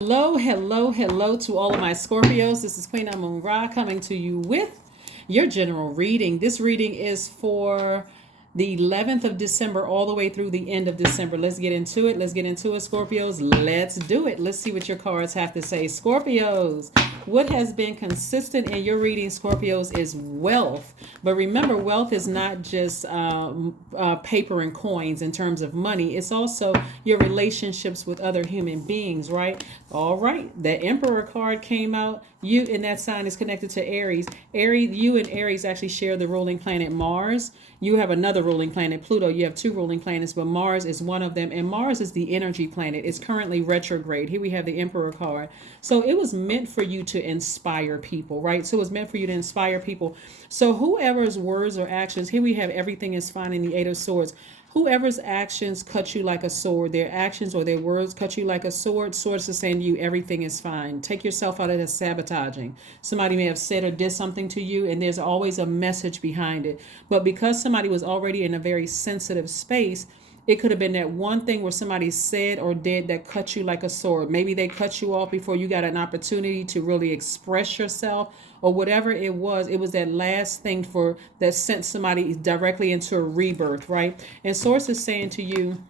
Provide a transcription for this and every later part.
Hello, hello, hello to all of my Scorpios. This is Queen Amun Ra coming to you with your general reading. This reading is for the 11th of December all the way through the end of December. Let's get into it. Let's get into it, Scorpios. Let's do it. Let's see what your cards have to say. Scorpios, what has been consistent in your reading, Scorpios, is wealth. But remember, wealth is not just paper and coins in terms of money. It's also your relationships with other human beings, right? All right. The Emperor card came out. You in that sign is connected to Aries. Aries, you and Aries actually share the ruling planet Mars. You have another ruling planet, Pluto. You have two ruling planets, but Mars is one of them. And Mars is the energy planet. It's currently retrograde. Here we have the Emperor card. So it was meant for you to inspire people, right? So it was meant for you to inspire people. So whoever's words or actions, here we have everything is fine in the Eight of Swords. Whoever's actions cut you like a sword, their actions or their words cut you like a sword, swords are saying to you, everything is fine. Take yourself out of the sabotaging. Somebody may have said or did something to you, and there's always a message behind it. But because somebody was already in a very sensitive space, it could have been that one thing where somebody said or did that cut you like a sword. Maybe they cut you off before you got an opportunity to really express yourself, or whatever it was. It was that last thing for that sent somebody directly into a rebirth, right? And Source is saying to you,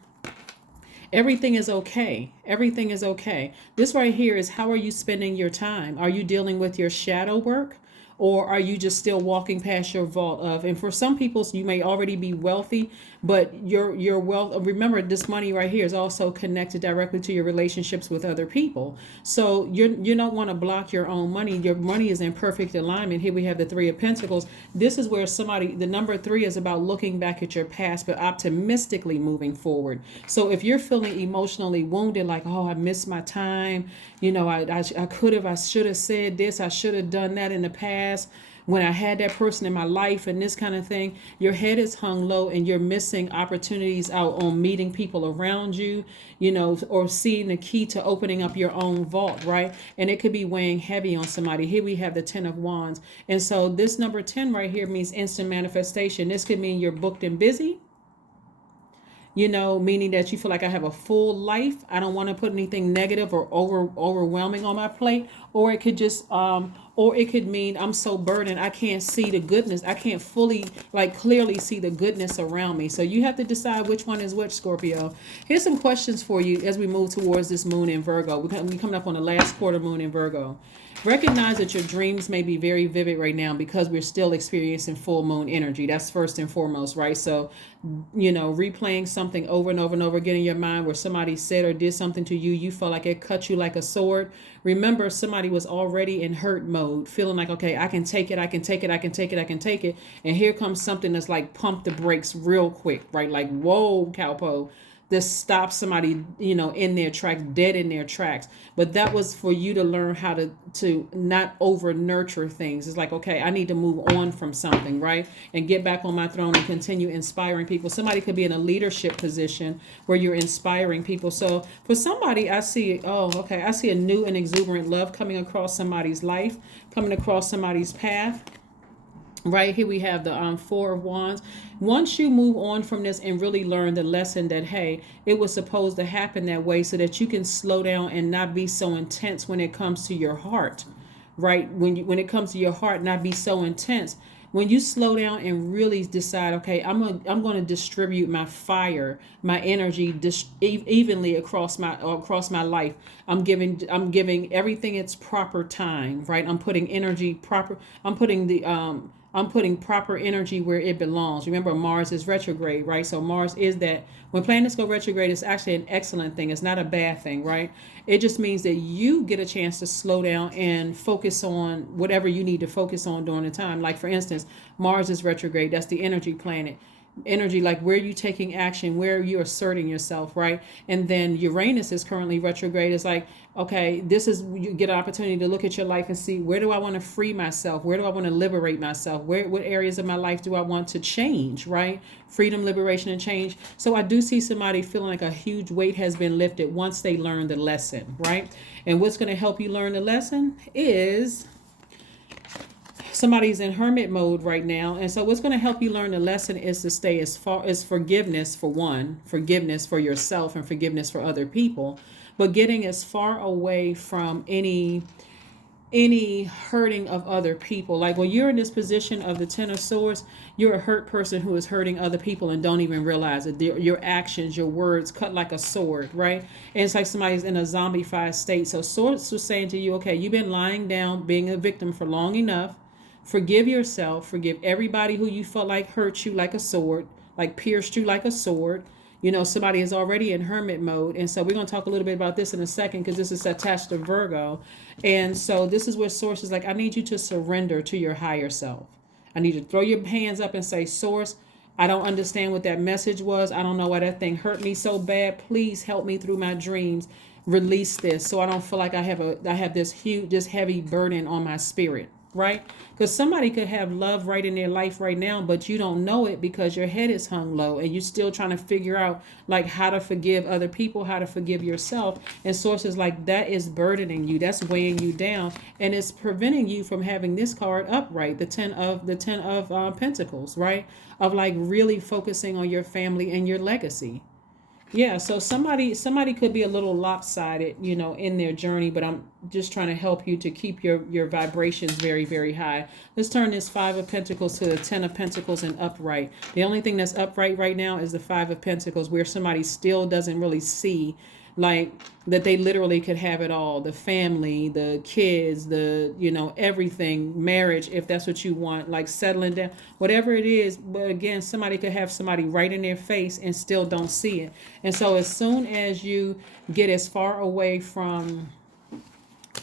everything is okay. Everything is okay. This right here is, how are you spending your time? Are you dealing with your shadow work? Or are you just still walking past your vault of? And for some people, you may already be wealthy, but your wealth, remember, this money right here is also connected directly to your relationships with other people. So you don't want to block your own money. Your money is in perfect alignment. Here we have the Three of Pentacles. This is where somebody, the number three is about looking back at your past, but optimistically moving forward. So if you're feeling emotionally wounded, like, oh, I missed my time, I could have, I should have said this, I should have done that in the past when I had that person in my life and this kind of thing, your head is hung low and you're missing opportunities out on meeting people around you, or seeing the key to opening up your own vault, right? And it could be weighing heavy on somebody. Here we have the Ten of Wands. And so this number 10 right here means instant manifestation. This could mean you're booked and busy, meaning that you feel like I have a full life. I don't want to put anything negative or overwhelming on my plate. Or it could just, or it could mean I'm so burdened I can't see the goodness. I can't fully, clearly see the goodness around me. So you have to decide which one is which, Scorpio. Here's some questions for you as we move towards this moon in Virgo. We're coming up on the last quarter moon in Virgo. Recognize that your dreams may be very vivid right now because we're still experiencing full moon energy. That's first and foremost, right? So, replaying something over and over and over again in your mind where somebody said or did something to you, you felt like it cut you like a sword. Remember, somebody was already in hurt mode, feeling like, okay, I can take it, I can take it, I can take it, I can take it. And here comes something that's like pump the brakes real quick, right? Like, whoa, cowpo. This stops somebody, in their tracks, dead in their tracks. But that was for you to learn how to not over nurture things. It's like, okay, I need to move on from something, right? And get back on my throne and continue inspiring people. Somebody could be in a leadership position where you're inspiring people. So for somebody, I see a new and exuberant love coming across somebody's life, coming across somebody's path. Right here we have the Four of Wands. Once you move on from this and really learn the lesson that, hey, it was supposed to happen that way, so that you can slow down and not be so intense when it comes to your heart, right? When it comes to your heart, not be so intense. When you slow down and really decide, okay, I'm going to distribute my fire, my energy evenly across my life. I'm giving everything its proper time, right? I'm putting energy proper. I'm putting proper energy where it belongs. Remember, Mars is retrograde, right? So Mars is that. When planets go retrograde, it's actually an excellent thing. It's not a bad thing, right? It just means that you get a chance to slow down and focus on whatever you need to focus on during the time. Like, for instance, Mars is retrograde. That's the energy planet. Energy, like where you taking action, where you asserting yourself, right? And then Uranus is currently retrograde. It's like, okay, this is, you get an opportunity to look at your life and see, where do I want to free myself? Where do I want to liberate myself? What areas of my life do I want to change, right? Freedom, liberation, and change. So I do see somebody feeling like a huge weight has been lifted once they learn the lesson, right? And what's going to help you learn the lesson is somebody's in hermit mode right now. And so what's going to help you learn the lesson is to stay as far as forgiveness for one, forgiveness for yourself and forgiveness for other people. but getting as far away from any hurting of other people. Like when you're in this position of the Ten of Swords, you're a hurt person who is hurting other people and don't even realize it. Your actions, your words cut like a sword, right? And it's like somebody's in a zombified state. So Swords was saying to you, okay, you've been lying down, being a victim for long enough. Forgive yourself. Forgive everybody who you felt like hurt you like a sword, like pierced you like a sword. Somebody is already in hermit mode. And so we're going to talk a little bit about this in a second because this is attached to Virgo. And so this is where Source is like, I need you to surrender to your higher self. I need you to throw your hands up and say, Source, I don't understand what that message was. I don't know why that thing hurt me so bad. Please help me through my dreams. Release this so I don't feel like I have this heavy burden on my spirit. Right? Because somebody could have love right in their life right now, but you don't know it because your head is hung low and you're still trying to figure out like how to forgive other people, how to forgive yourself. And sources like that is burdening you. That's weighing you down, and it's preventing you from having this card upright, the ten of Pentacles, right? Of like really focusing on your family and your legacy. Yeah, so somebody could be a little lopsided, in their journey, but I'm just trying to help you to keep your vibrations very, very high. Let's turn this Five of Pentacles to the Ten of Pentacles and upright. The only thing that's upright right now is the Five of Pentacles, where somebody still doesn't really see like that they literally could have it all, the family, the kids, everything, marriage, if that's what you want, like settling down, whatever it is. But again, somebody could have somebody right in their face and still don't see it. And so as soon as you get as far away from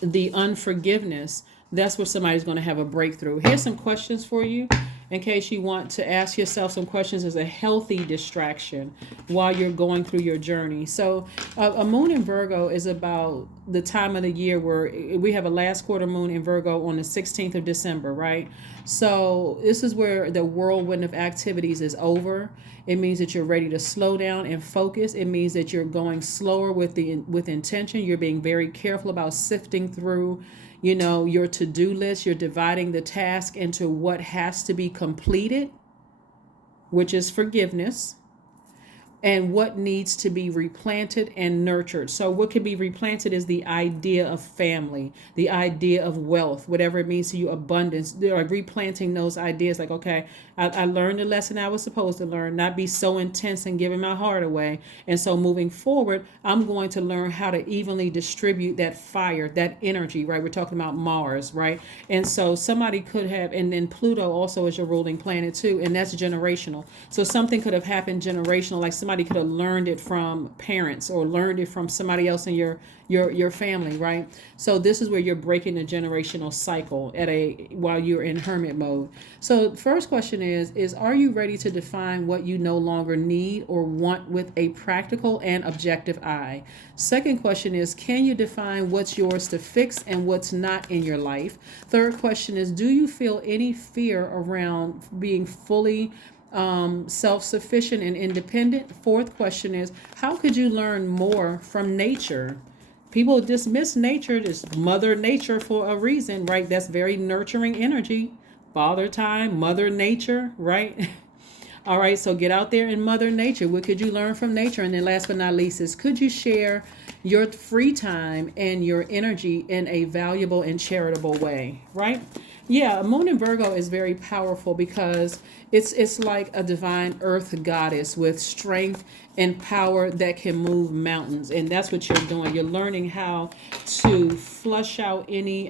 the unforgiveness, that's where somebody's going to have a breakthrough. Here's some questions for you in case you want to ask yourself some questions as a healthy distraction while you're going through your journey. So a moon in Virgo is about the time of the year where we have a last quarter moon in Virgo on the 16th of December, right? So this is where the whirlwind of activities is over. It means that you're ready to slow down and focus. It means that you're going slower with intention. You're being very careful about sifting through your to-do list. You're dividing the task into what has to be completed, which is forgiveness, and what needs to be replanted and nurtured. So what can be replanted is the idea of family, the idea of wealth, whatever it means to you, abundance. They're replanting those ideas like, okay, I learned the lesson I was supposed to learn, not be so intense and giving my heart away. And so moving forward, I'm going to learn how to evenly distribute that fire, that energy, right? We're talking about Mars, right? And so somebody could have, and then Pluto also is your ruling planet too, and that's generational. So something could have happened generational, like somebody could have learned it from parents or learned it from somebody else in your family, right? So this is where you're breaking the generational cycle while you're in hermit mode. So first question is are you ready to define what you no longer need or want with a practical and objective eye? Second question is, can you define what's yours to fix and what's not in your life? Third question is, do you feel any fear around being fully self-sufficient and independent? Fourth question is, how could you learn more from nature? People dismiss nature, this mother nature, for a reason, right? That's very nurturing energy. Father time, mother nature, right? All right, so get out there in mother nature. What could you learn from nature? And then last but not least is, could you share your free time and your energy in a valuable and charitable way, right? Yeah, moon in Virgo is very powerful because it's like a divine earth goddess with strength and power that can move mountains. And that's what you're doing. You're learning how to flush out any,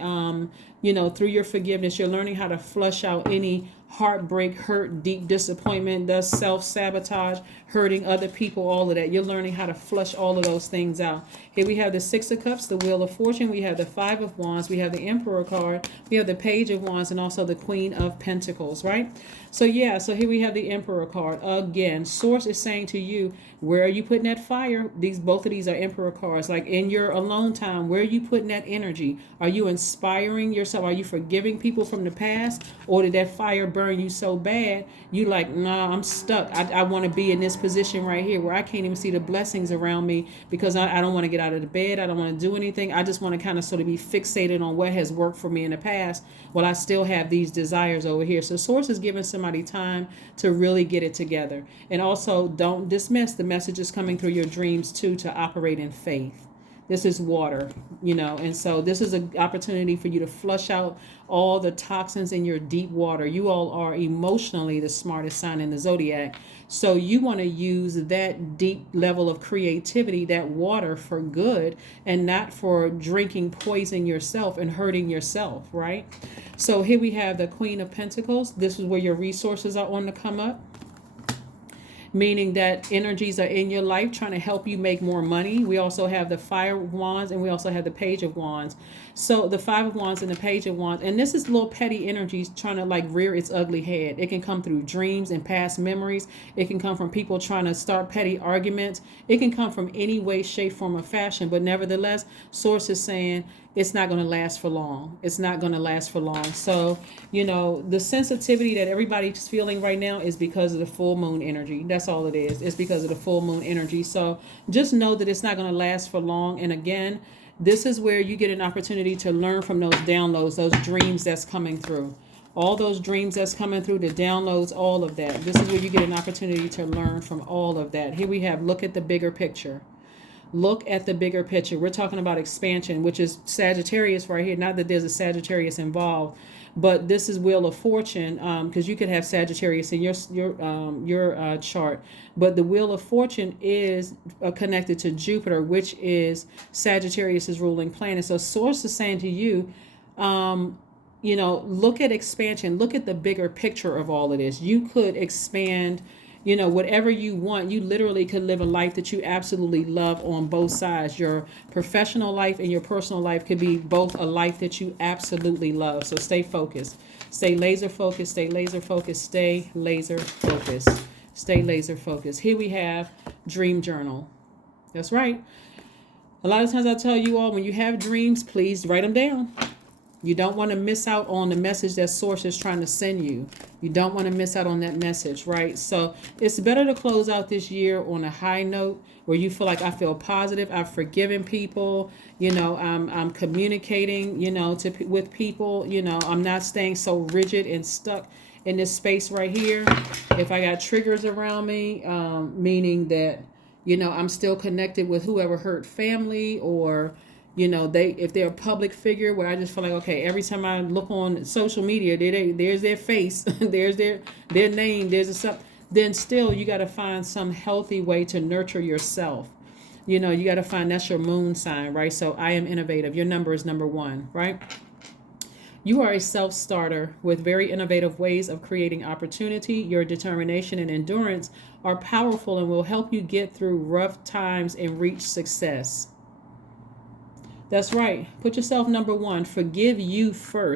through your forgiveness, you're learning how to flush out any heartbreak, hurt, deep disappointment, the self-sabotage, hurting other people, all of that. You're learning how to flush all of those things out. Here we have the Six of Cups, the Wheel of Fortune. We have the Five of Wands. We have the Emperor card. We have the Page of Wands and also the Queen of Pentacles, right? So yeah, so here we have the Emperor card. Again, Source is saying to you, where are you putting that fire? Both of these are Emperor cards. Like in your alone time, where are you putting that energy? Are you inspiring yourself? Are you forgiving people from the past? Or did that fire burn you so bad, you like, nah, I'm stuck. I want to be in this position right here where I can't even see the blessings around me because I don't want to get out of the bed. I don't want to do anything. I just want to kind of sort of be fixated on what has worked for me in the past while I still have these desires over here. So Source is giving somebody time to really get it together. And also don't dismiss the messages coming through your dreams too, to operate in faith. This is water, and so this is an opportunity for you to flush out all the toxins in your deep water. You all are emotionally the smartest sign in the zodiac. So you want to use that deep level of creativity, that water, for good and not for drinking poison yourself and hurting yourself, right? So here we have the Queen of Pentacles. This is where your resources are on to come up, meaning that energies are in your life trying to help you make more money. We also have the Fire of Wands, and we also have the Page of Wands. So the Five of Wands and the Page of Wands, and this is little petty energies trying to like rear its ugly head. It can come through dreams and past memories. It can come from people trying to start petty arguments. It can come from any way, shape, form, or fashion. But nevertheless, Source is saying it's not going to last for long. It's not going to last for long. So, the sensitivity that everybody's feeling right now is because of the full moon energy. That's all it is. It's because of the full moon energy. So just know that it's not going to last for long. And again, this is where you get an opportunity to learn from those downloads, those dreams that's coming through. All those dreams that's coming through, the downloads, all of that. This is where you get an opportunity to learn from all of that. Here we have, look at the bigger picture. Look at the bigger picture. We're talking about expansion, which is Sagittarius right here. Not that there's a Sagittarius involved, but this is Wheel of Fortune, because you could have Sagittarius in your chart. But the Wheel of Fortune is connected to Jupiter, which is Sagittarius's ruling planet. So Source is saying to you, look at expansion. Look at the bigger picture of all of this. You could expand. Whatever you want, you literally could live a life that you absolutely love on both sides. Your professional life and your personal life could be both a life that you absolutely love. So stay focused. Stay laser focused. Stay laser focused. Stay laser focused. Stay laser focused. Here we have Dream Journal. That's right. A lot of times I tell you all, when you have dreams, please write them down. You don't want to miss out on the message that Source is trying to send you. You don't want to miss out on that message, right? So it's better to close out this year on a high note where you feel like, I feel positive. I've forgiven people. I'm communicating, with people. I'm not staying so rigid and stuck in this space right here. If I got triggers around me, meaning that, I'm still connected with whoever hurt family, or if they're a public figure where I just feel like, okay, every time I look on social media, there's their face, there's their name, there's a something, then still you got to find some healthy way to nurture yourself. You got to find, that's your moon sign, right? So I am innovative. Your number is number 1, right? You are a self-starter with very innovative ways of creating opportunity. Your determination and endurance are powerful and will help you get through rough times and reach success. That's right. Put yourself number 1. Forgive you first.